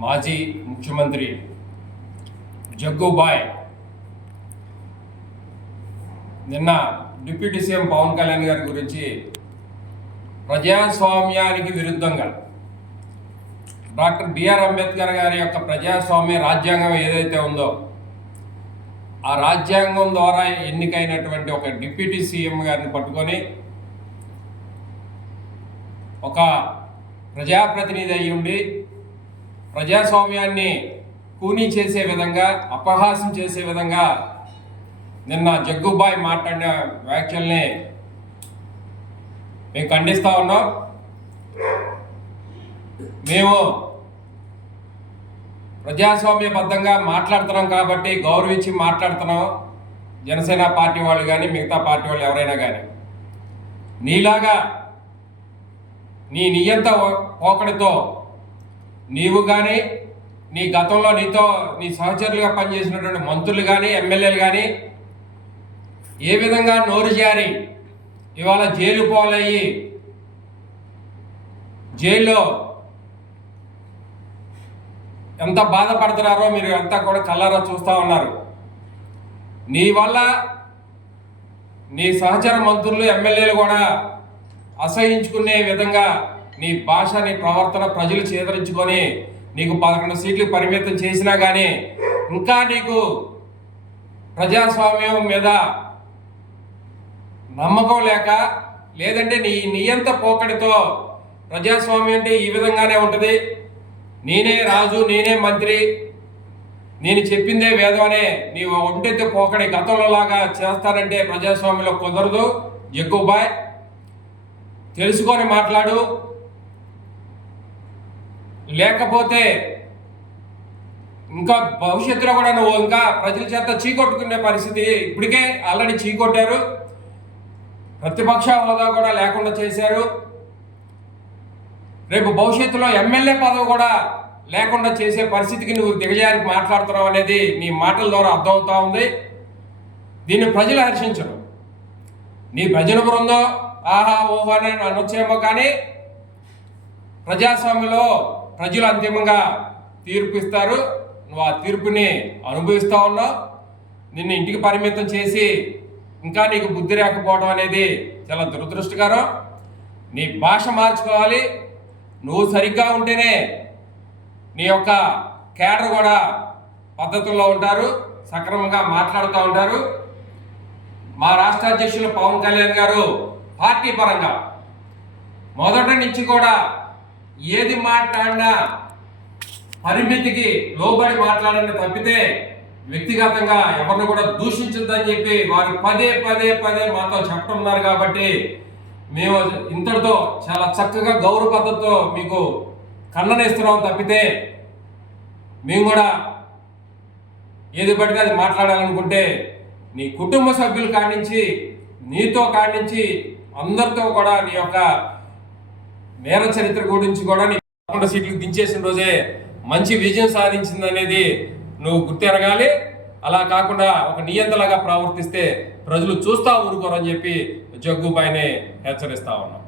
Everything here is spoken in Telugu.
మాజీ ముఖ్యమంత్రి జగ్గుబాయ్. నిన్న డిప్యూటీ సీఎం పవన్ కళ్యాణ్ గారి గురించి ప్రజాస్వామ్యానికి విరుద్ధంగా డాక్టర్ బిఆర్ అంబేద్కర్ గారి యొక్క ప్రజాస్వామ్య రాజ్యాంగం ఏదైతే ఉందో ఆ రాజ్యాంగం ద్వారా ఎన్నికైనటువంటి ఒక డిప్యూటీ సీఎం గారిని పట్టుకొని ఒక ప్రజాప్రతినిధి అయి ఉండి ప్రజాస్వామ్యాన్ని కూనీ చేసే విధంగా అపహాసం చేసే విధంగా నిన్న జగ్గుబాయ్ మాట్లాడిన వ్యాఖ్యల్ని మేము ఖండిస్తూ ఉన్నాం. మేము ప్రజాస్వామ్యబద్ధంగా మాట్లాడుతున్నాం కాబట్టి గౌరవించి మాట్లాడుతున్నాం. జనసేన పార్టీ వాళ్ళు కానీ మిగతా పార్టీ వాళ్ళు ఎవరైనా కానీ నీలాగా నీ నియంత పోకడితో నీవు కానీ నీ గతంలో నీతో నీ సహచరులుగా పనిచేసినటువంటి మంత్రులు కానీ ఎమ్మెల్యేలు కానీ ఏ విధంగా నోరు జారి ఇవాళ జైలు పోలయ్యి జైల్లో ఎంత బాధపడుతున్నారో మీరు అంతా కూడా కల్లారా చూస్తూ ఉన్నారు. నీ వల్ల నీ సహచర మంత్రులు ఎమ్మెల్యేలు కూడా అసహించుకునే విధంగా నీ భాష నీ ప్రవర్తన ప్రజలు చేదరించుకొని నీకు పదకొండు సీట్లు పరిమితం చేసినా కానీ ఇంకా నీకు ప్రజాస్వామ్యం మీద నమ్మకం లేక లేదంటే నీ నియంత పోకడితో ప్రజాస్వామ్యం అంటే ఈ విధంగానే ఉంటుంది. నేనే రాజు నేనే మంత్రి నేను చెప్పిందే వేదం అనే నీ ఒంటెత్తి పోకడి గతంలోలాగా చేస్తానంటే ప్రజాస్వామ్యంలో కుదరదు. ఎక్కువబాయ్ తెలుసుకొని మాట్లాడు. లేకపోతే ఇంకా భవిష్యత్తులో కూడా నువ్వు ఇంకా ప్రజల చేత చీకొట్టుకునే పరిస్థితి ఇప్పటికే ఆల్రెడీ చీకొట్టారు. ప్రతిపక్ష హోదా కూడా లేకుండా చేశారు. రేపు భవిష్యత్తులో ఎమ్మెల్యే పదవి కూడా లేకుండా చేసే పరిస్థితికి నువ్వు దిగజారి మాట్లాడుతున్నావు అనేది నీ మాటల ద్వారా అర్థమవుతా ఉంది. దీన్ని ప్రజలు హర్షించరు. నీ భజన బృందం ఆహా ఓహో అని అనొచ్చేమో కానీ ప్రజాస్వామ్యంలో ప్రజలు అంతిమంగా తీర్పు ఇస్తారు నువ్వు ఆ తీర్పుని అనుభవిస్తూ ఉన్నావు నిన్ను ఇంటికి పరిమితం చేసి ఇంకా నీకు బుద్ధి లేకపోవడం అనేది చాలా దురదృష్టకరం. నీ భాష మార్చుకోవాలి. నువ్వు సరిగ్గా ఉంటేనే నీ యొక్క కేడర్ కూడా పద్ధతుల్లో ఉంటారు సక్రమంగా మాట్లాడుతూ ఉంటారు. మా రాష్ట్ర అధ్యక్షులు పవన్ కళ్యాణ్ గారు పార్టీ పరంగా మొదటి నుంచి కూడా ఏది మాట్లాడినా పరిమితికి లోబడి మాట్లాడండి తప్పితే వ్యక్తిగతంగా ఎవరిని కూడా దూషించొద్దని చెప్పి వారు పదే పదే పదే మాతో చెప్తున్నారు కాబట్టి మేము ఇంతటితో చాలా చక్కగా గౌరవ పద్ధతితో మీకు ఖండనేస్తున్నాం తప్పితే మేము కూడా ఏది పడితే అది మాట్లాడాలనుకుంటే నీ కుటుంబ సభ్యులు కానించి నీతో కానించి అందరితో కూడా నీ యొక్క నేర చరిత్ర గురించి కూడా నీ పదకొండు సీట్లు దించేసిన రోజే మంచి విజయం సాధించింది అనేది నువ్వు గుర్తెరగాలి. అలా కాకుండా ఒక నియంతలాగా ప్రవర్తిస్తే ప్రజలు చూస్తా ఊరుకోరని చెప్పి జగ్గుబాయిని హెచ్చరిస్తా ఉన్నాం.